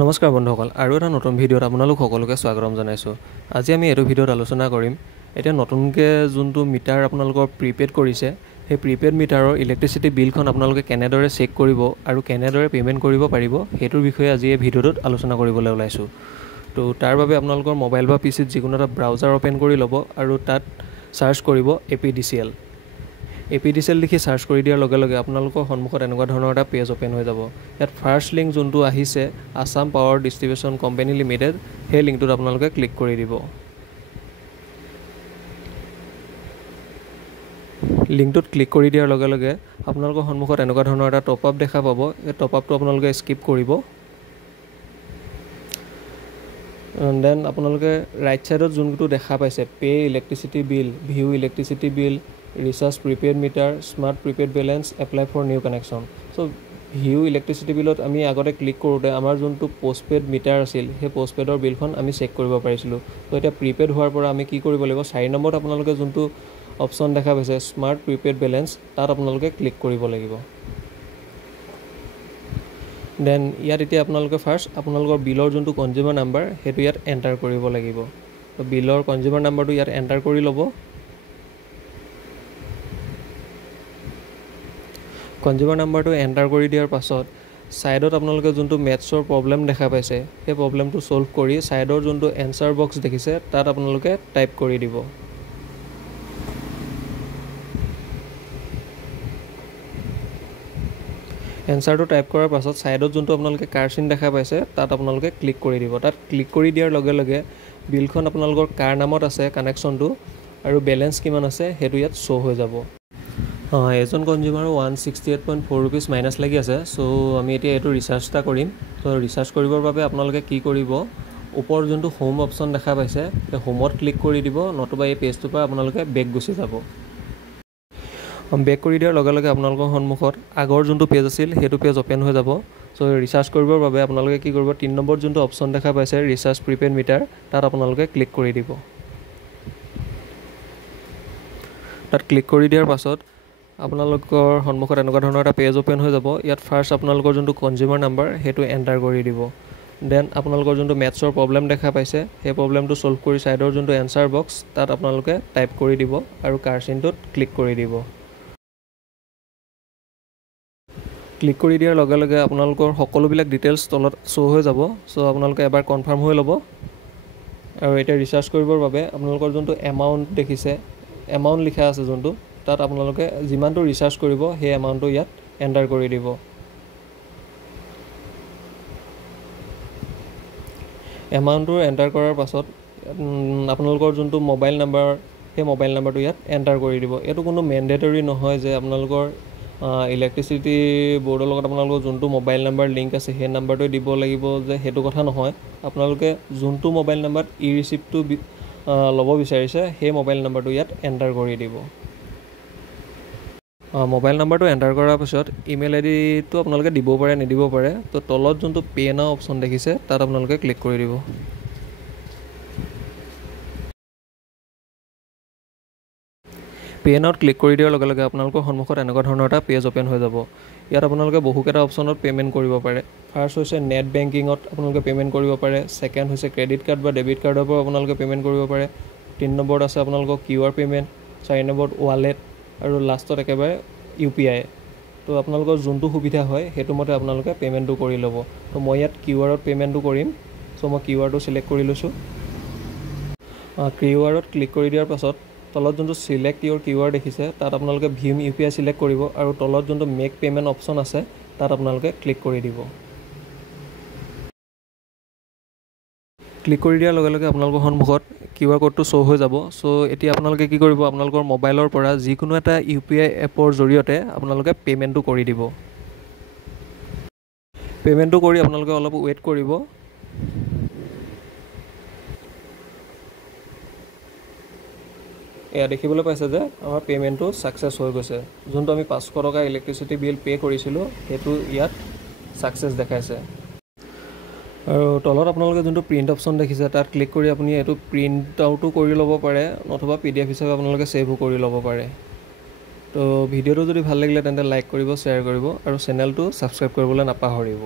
নমস্কাৰ বন্ধুসকল, আৰু এটা নতুন ভিডিঅ'ত আপোনালোক সকলোকে স্বাগতম জনাইছোঁ। আজি আমি এইটো ভিডিঅ'ত আলোচনা কৰিম এতিয়া নতুনকৈ যোনটো মিটাৰ আপোনালোকৰ প্ৰিপেইড কৰিছে, সেই প্ৰিপেইড মিটাৰৰ ইলেক্ট্ৰিচিটি বিলখন আপোনালোকে কেনেদৰে চেক কৰিব আৰু কেনেদৰে পে'মেণ্ট কৰিব পাৰিব সেইটোৰ বিষয়ে আজি এই ভিডিঅ'টোত আলোচনা কৰিবলৈ ওলাইছোঁ। তো তাৰ বাবে আপোনালোকৰ মোবাইল বা পিচিত যিকোনো এটা ব্ৰাউজাৰ অ'পেন কৰি ল'ব আৰু তাত চাৰ্চ কৰিব APDCL লিখি চাৰ্চ কৰি দিয়াৰ লগে লগে আপোনালোকৰ সন্মুখত এনেকুৱা ধৰণৰ এটা পেজ অ'পেন হৈ যাব। ইয়াত ফাৰ্ষ্ট লিংক যোনটো আহিছে Assam power distribution company limited, সেই লিংকটোত আপোনালোকে ক্লিক কৰি দিব। লিংকটোত ক্লিক কৰি দিয়াৰ লগে লগে আপোনালোকৰ সন্মুখত এনেকুৱা ধৰণৰ এটা টপ আপ দেখা পাব। এই টপ আপটো আপোনালোকে স্কিপ কৰিব। দেন আপোনালোকে ৰাইট ছাইডত যোনটো দেখা পাইছে pay electricity bill, view electricity bill, recharge prepaid meter, smart prepaid balance, apply for new connection. So' view electricity বিলত আমি আগতে ক্লিক কৰোঁতে আমাৰ যোনটো পোষ্টপেইড মিটাৰ আছিল সেই পোষ্টপেইডৰ বিলখন আমি চেক কৰিব পাৰিছিলোঁ। ত' এতিয়া প্ৰিপেইড হোৱাৰ পৰা আমি কি কৰিব লাগিব, 4 নম্বৰত আপোনালোকে যোনটো অপশ্যন দেখা পাইছে স্মাৰ্ট প্ৰিপেইড বেলেঞ্চ, তাত আপোনালোকে ক্লিক কৰিব লাগিব। দেন ইয়াত এতিয়া আপোনালোকে ফাৰ্ষ্ট আপোনালোকৰ বিলৰ যোনটো কনজিউমাৰ নাম্বাৰ সেইটো ইয়াত এণ্টাৰ কৰিব লাগিব। ত' বিলৰ কনজিউমাৰ নাম্বাৰটো ইয়াত এণ্টাৰ কৰি ল'ব। কনজিউমাৰ নাম্বাৰটো এণ্টাৰ কৰি দিয়াৰ পাছত ছাইডত আপোনালোকে যোনটো মেথছৰ প্ৰব্লেম দেখা পাইছে সেই প্ৰব্লেমটো ছল্ভ কৰি ছাইডৰ যোনটো এনচাৰ বক্স দেখিছে তাত আপোনালোকে টাইপ কৰি দিব। এনচাৰটো টাইপ কৰাৰ পাছত ছাইডত যোনটো আপোনালোকে কাৰ চিন দেখা পাইছে তাত আপোনালোকে ক্লিক কৰি দিব। তাত ক্লিক কৰি দিয়াৰ লগে লগে বিলখন আপোনালোকৰ কাৰ নামত আছে কানেকশ্যনটো আৰু বেলেঞ্চ কিমান আছে সেইটো ইয়াত শ্ব' হৈ যাব। এজন কনজিউমাৰৰ 168.4 ৰুপিজ মাইনাছ লাগি আছে। চ' আমি এতিয়া এইটো ৰিচাৰ্জ এটা কৰিম। ত' ৰিচাৰ্জ কৰিবৰ বাবে আপোনালোকে কি কৰিব, ওপৰ যোনটো হোম অপশ্যন দেখা পাইছে সেই হোমত ক্লিক কৰি দিব, নতুবা এই পেজটোৰ পৰা আপোনালোকে বেক গুচি যাব। বেক কৰি দিয়াৰ লগে লগে আপোনালোকৰ সন্মুখত আগৰ যোনটো পেজ আছিল সেইটো পেজ অ'পেন হৈ যাব। চ' ৰিচাৰ্জ কৰিবৰ বাবে আপোনালোকে কি কৰিব, 3 নম্বৰত যোনটো অপশ্যন দেখা পাইছে ৰিচাৰ্জ প্ৰিপেইড মিটাৰ, তাত আপোনালোকে ক্লিক কৰি দিব। তাত ক্লিক কৰি দিয়াৰ পাছত আপোনালোকৰ সন্মুখত এনেকুৱা ধৰণৰ এটা পেজ অ'পেন হৈ যাব। ইয়াত ফাৰ্ষ্ট আপোনালোকৰ যোনটো কনজিউমাৰ নাম্বাৰ সেইটো এণ্টাৰ কৰি দিব। দেন আপোনালোকৰ যোনটো মেথছৰ প্ৰব্লেম দেখা পাইছে সেই প্ৰব্লেমটো ছল্ভ কৰি ছাইডৰ যোনটো এনচাৰ বক্স তাত আপোনালোকে টাইপ কৰি দিব আৰু কাৰ চিনটোত ক্লিক কৰি দিব। ক্লিক কৰি দিয়াৰ লগে লগে আপোনালোকৰ সকলোবিলাক ডিটেইলছ তলত শ্ব' হৈ যাব। চ' আপোনালোকে এবাৰ কনফাৰ্ম হৈ ল'ব। আৰু এতিয়া ৰিচাৰ্জ কৰিবৰ বাবে আপোনালোকৰ যোনটো এমাউণ্ট দেখিছে, এমাউণ্ট লিখা আছে যোনটো, তাত আপোনালোকে যিমানটো ৰিচাৰ্জ কৰিব সেই এমাউণ্টটো ইয়াত এণ্টাৰ কৰি দিব। এমাউণ্টটো এণ্টাৰ কৰাৰ পাছত আপোনালোকৰ যোনটো মোবাইল নাম্বাৰ সেই মোবাইল নাম্বাৰটো ইয়াত এণ্টাৰ কৰি দিব। এইটো কোনো মেণ্ডেটৰী নহয় যে আপোনালোকৰ ইলেক্ট্ৰিচিটি বৰ্ডৰ লগত আপোনালোকৰ যোনটো মোবাইল নাম্বাৰ লিংক আছে সেই নাম্বাৰটোৱে দিব লাগিব যে সেইটো কথা নহয়। আপোনালোকে যোনটো মোবাইল নাম্বাৰত ই ৰিচিপ্টটো ল'ব বিচাৰিছে সেই মোবাইল নাম্বাৰটো ইয়াত এণ্টাৰ কৰি দিব। মোবাইল নাম্বাৰটো এণ্টাৰ কৰাৰ পিছত ইমেইল আইডিটো আপোনালোকে দিব পাৰে নিদিব পাৰে। তো তলত যোনটো পে' নাও অপশ্যন দেখিছে তাত আপোনালোকে ক্লিক কৰি দিব। পে' নাওত ক্লিক কৰি দিয়াৰ লগে লগে আপোনালোকৰ সন্মুখত এনেকুৱা ধৰণৰ এটা পেজ অ'পেন হৈ যাব। ইয়াত আপোনালোকে বহুকেইটা অপশ্যনত পে'মেণ্ট কৰিব পাৰে। ফাৰ্ষ্ট হৈছে নেট বেংকিঙত আপোনালোকে পে'মেণ্ট কৰিব পাৰে। ছেকেণ্ড হৈছে ক্ৰেডিট কাৰ্ড বা ডেবিট কাৰ্ডৰ পৰা আপোনালোকে পে'মেণ্ট কৰিব পাৰে। 3 নম্বৰত আছে আপোনালোকৰ QR পে'মেণ্ট, 4 নম্বৰত ৱালেট, আৰু লাষ্টত একেবাৰে UPI। তো আপোনালোকৰ যোনটো সুবিধা হয় সেইটো মতে আপোনালোকে পে'মেণ্টটো কৰি ল'ব। তো মই ইয়াত QR-ত পে'মেণ্টটো কৰিম। চ' মই QR-টো ছিলেক্ট কৰি লৈছোঁ। QR-ত ক্লিক কৰি দিয়াৰ পাছত তলত যোনটো ছিলেক্ট ইউৰ QR দেখিছে তাত আপোনালোকে ভীম UPI ছিলেক্ট কৰিব আৰু তলত যোনটো মেক পে'মেণ্ট অপশ্যন আছে তাত আপোনালোকে ক্লিক কৰি দিব। ক্লিক কৰি দিয়াৰ লগে লগে আপোনালোকৰ সন্মুখত QR ক'ডটো শ্ব' হৈ যাব। চ' এতিয়া আপোনালোকে কি কৰিব, আপোনালোকৰ মোবাইলৰ পৰা যিকোনো এটা UPI এপৰ জৰিয়তে আপোনালোকে পে'মেণ্টটো কৰি দিব। পে'মেণ্টটো কৰি আপোনালোকে অলপ ৱেইট কৰিব। এয়া দেখিবলৈ পাইছে যে আমাৰ পে'মেণ্টটো ছাকচেছ হৈ গৈছে। যোনটো আমি 500 টকা ইলেক্ট্ৰিচিটি বিল পে' কৰিছিলোঁ সেইটো ইয়াত ছাকচেছ দেখাইছে। আৰু তলত আপোনালোকে যোনটো প্ৰিণ্ট অপশ্যন দেখিছে তাত ক্লিক কৰি আপুনি এইটো প্ৰিণ্ট আউটো কৰি ল'ব পাৰে, নতুবা PDF হিচাপে আপোনালোকে ছেভো কৰি ল'ব পাৰে। তো ভিডিঅ'টো যদি ভাল লাগিলে তেন্তে লাইক কৰিব, শ্বেয়াৰ কৰিব আৰু চেনেলটো ছাবস্ক্ৰাইব কৰিবলৈ নাপাহৰিব।